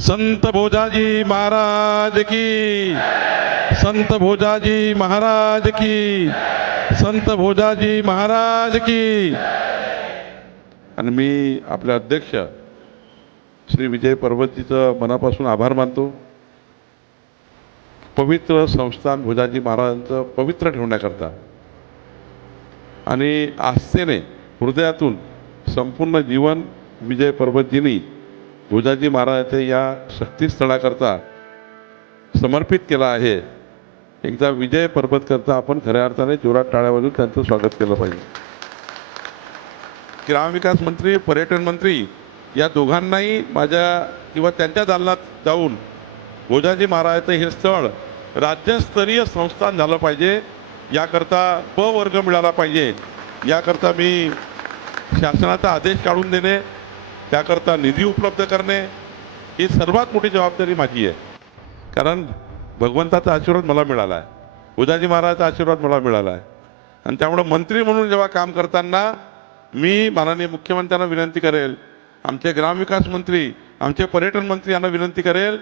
संत भोजाजी महाराज की। संत भोजाजी महाराज की। संत भोजाजी महाराज की। आणि मी आपले अध्यक्ष श्री विजय पर्वतीचं मनापासून आभार मानतो. पवित्र संस्थान भोजाजी महाराजांचं पवित्र ठेवण्याकरता. आणि आस्थेने हृदयातून संपूर्ण जीवन विजय पर्वतजींनी भोजाजी महाराजांच्या या शक्तीस्थळाकरता समर्पित केला आहे. एकदा विजय पर्वत करता आपण खऱ्या अर्थाने जोरात टाळ्या त्यांचं स्वागत केलं पाहिजे. ग्रामविकास मंत्री पर्यटन मंत्री या दोघांनाही माझ्या किंवा त्यांच्या दालनात जाऊन भोजाजी महाराजाचं हे स्थळ राज्यस्तरीय संस्थान झालं पाहिजे. याकरता प वर्ग मिळाला पाहिजे. याकरता मी शासनाचा आदेश काढून देणे त्याकरता निधी उपलब्ध करणे ही सर्वात मोठी जबाबदारी माझी आहे. कारण भगवंताचा आशीर्वाद मला मिळाला आहे. उदाजी महाराजाचा आशीर्वाद मला मिळाला आहे. आणि त्यामुळं मंत्री म्हणून जेव्हा काम करताना मी माननीय मुख्यमंत्र्यांना विनंती करेल आमचे ग्रामविकास मंत्री आमचे पर्यटन मंत्री यांना विनंती करेल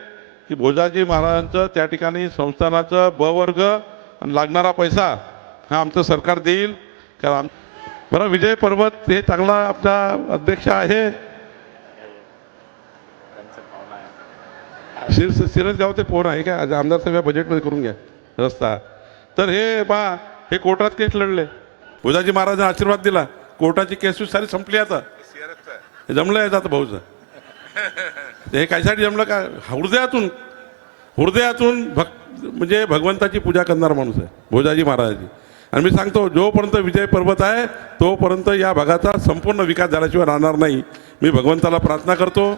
की भोजाजी महाराजांचं त्या ठिकाणी संस्थानाचं ब वर्ग आणि लागणारा पैसा हा आमचं सरकार देईल. कारण आम बरं विजय पर्वत हे चांगला आपला अध्यक्ष आहे. शिर सिरसगाव ते पोहण आहे का आज आमदार साहेब बजेटमध्ये करून घ्या. रस्ता. तर हे बा हे कोर्टात केस लढले. भोजाजी महाराजांना आशीर्वाद दिला. कोर्टाची केस सारी संपली आता. जमलं आहे आता भाऊचं. हे कायसाठी जमलं का? हृदयातून हृदयातून भक् म्हणजे भगवंताची पूजा करणार माणूस आहे भोजाजी महाराजाची. आणि मी सांगतो जोपर्यंत विजय पर्वत आहे तोपर्यंत या भागाचा संपूर्ण विकास झाल्याशिवाय राहणार नाही. मी भगवंताला प्रार्थना करतो.